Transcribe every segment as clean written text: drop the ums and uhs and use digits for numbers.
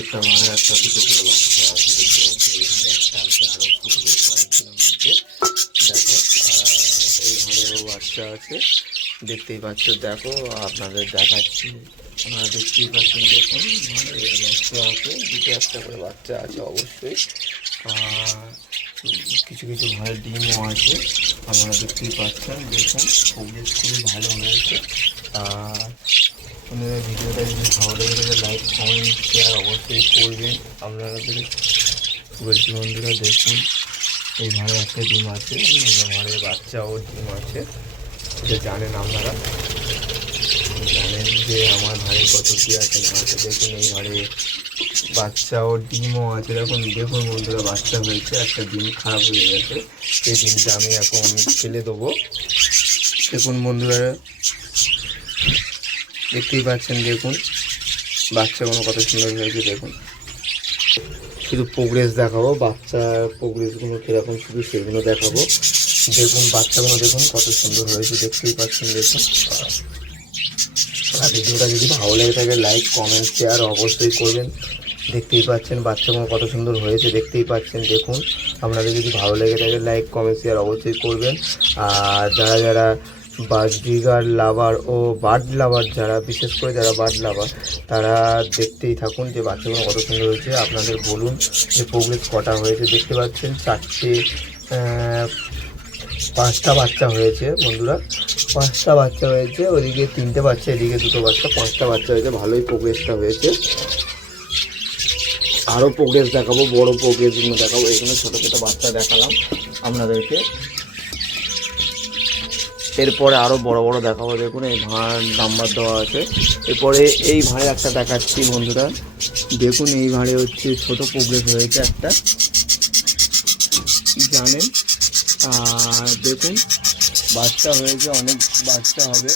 একটা মায়ের একটা দুটো করে বাচ্চা আছে, দেখতে পাচ্ছি এখানে একটা আছে, আরো ফুটবে কয়েকদিনের মধ্যে। দেখো এই ঘরেও বাচ্চা আছে, দেখতেই পাচ্ছ। দেখো আপনাদের দেখাচ্ছি, আপনারা দেখতেই পাচ্ছেন। দেখুন মানে বাচ্চা আছে, দুটো একটা করে বাচ্চা আছে অবশ্যই। কিছু কিছু ঘরে ডিমও আছে, আপনারা দেখতেই পাচ্ছেন। দেখুন পরিবেশ খুবই ভালো হয়েছে। আর আপনারা ভিডিওটা যদি ভালো লেগে থাকে লাইক কমেন্ট শেয়ার অবশ্যই করবেন। আপনাদের বলছি বন্ধুরা, দেখুন এই ঘরে একটা ডিম আছে, ঘরে বাচ্চাও ডিম আছে। এটা জানেন আপনারা, জানেন যে আমার ঘরে কত কী আছে না আছে। দেখুন এই ঘরে বাচ্চা ও ডিমও আছে। দেখুন দেখুন বন্ধুরা, বাচ্চা হয়েছে, একটা ডিম খারাপ হয়ে গেছে, সেই ডিমটা আমি এখন ফেলে দেবো। দেখুন বন্ধুরা, দেখতেই পাচ্ছেন। দেখুন বাচ্চাগুলো কত সুন্দর হয়েছে। দেখুন শুধু প্রোগ্রেস দেখাবো, বাচ্চার প্রোগ্রেসগুলো কীরকম শুধু সেগুলো দেখাবো। দেখুন বাচ্চাগুলো দেখুন কত সুন্দর হয়েছে, দেখতেই পাচ্ছেন। দেখুন আর ভিডিওটা যদি ভালো লেগে থাকে লাইক কমেন্ট শেয়ার অবশ্যই করবেন। দেখতেই পাচ্ছেন বাচ্চাগুলো কত সুন্দর হয়েছে, দেখতেই পাচ্ছেন। দেখুন আপনাদের যদি ভালো লেগে থাকে লাইক কমেন্ট শেয়ার অবশ্যই করবেন। আর যারা যারা বার্ড লাভার ও বার্ড লাভার, যারা বিশেষ করে যারা বার্ড লাভার, তারা দেখতেই থাকুন যে বাচ্চাগুলো কত সুন্দর হয়েছে। আপনাদের বলুন যে প্রোগ্রেস কটা হয়েছে। দেখতে পাচ্ছেন পাঁচটা বাচ্চা হয়েছে বন্ধুরা, পাঁচটা বাচ্চা হয়েছে। ওদিকে তিনটে বাচ্চা, এদিকে দুটো বাচ্চা, পাঁচটা বাচ্চা হয়েছে। ভালোই প্রোগ্রেসটা হয়েছে। আরও প্রোগ্রেস দেখাবো, বড় প্রোগ্রেসগুলো দেখাবো। এখানে ছোটো ছোটো বাচ্চা দেখালাম আপনাদেরকে, এরপরে আরও বড় বড় দেখাবো। দেখুন এই ভাঁড় নাম্বার দেওয়া আছে। এরপরে এই ভাঁড়ে একটা দেখাচ্ছি বন্ধুরা। দেখুন এই ভাঁড়ে হচ্ছে ছোট প্রোগ্রেস হয়েছে একটা, জানেন। আর দেখুন বাচ্চা হয়েছে, অনেক বাচ্চা হবে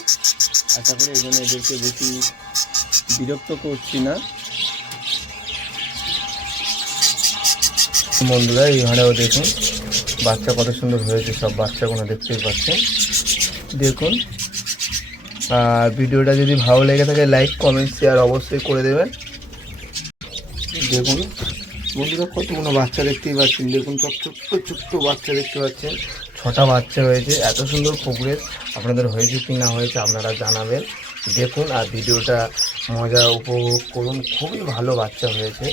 আশা করি। এই জন্য এদেরকে বেশি বিরক্ত করছি না বন্ধুরা। এই ভাঁড়েও দেখুন বাচ্চা কত সুন্দর হয়েছে, সব বাচ্চাগুলো দেখতেই পাচ্ছেন। দেখুন আর ভিডিওটা যদি ভালো লেগে থাকে লাইক কমেন্ট শেয়ার অবশ্যই করে দেবেন। দেখুন বন্ধুরা কতগুলো বাচ্চা দেখতেই পাচ্ছেন। দেখুন সব ছোট্ট ছোট্ট বাচ্চা দেখতে পাচ্ছেন, 6টা বাচ্চা হয়েছে। এত সুন্দর প্রোগ্রেস আপনাদের হয়েছে কি না হয়েছে আপনারা জানাবেন। দেখুন আর ভিডিওটা মজা উপভোগ করুন, খুবই ভালো বাচ্চা হয়েছে।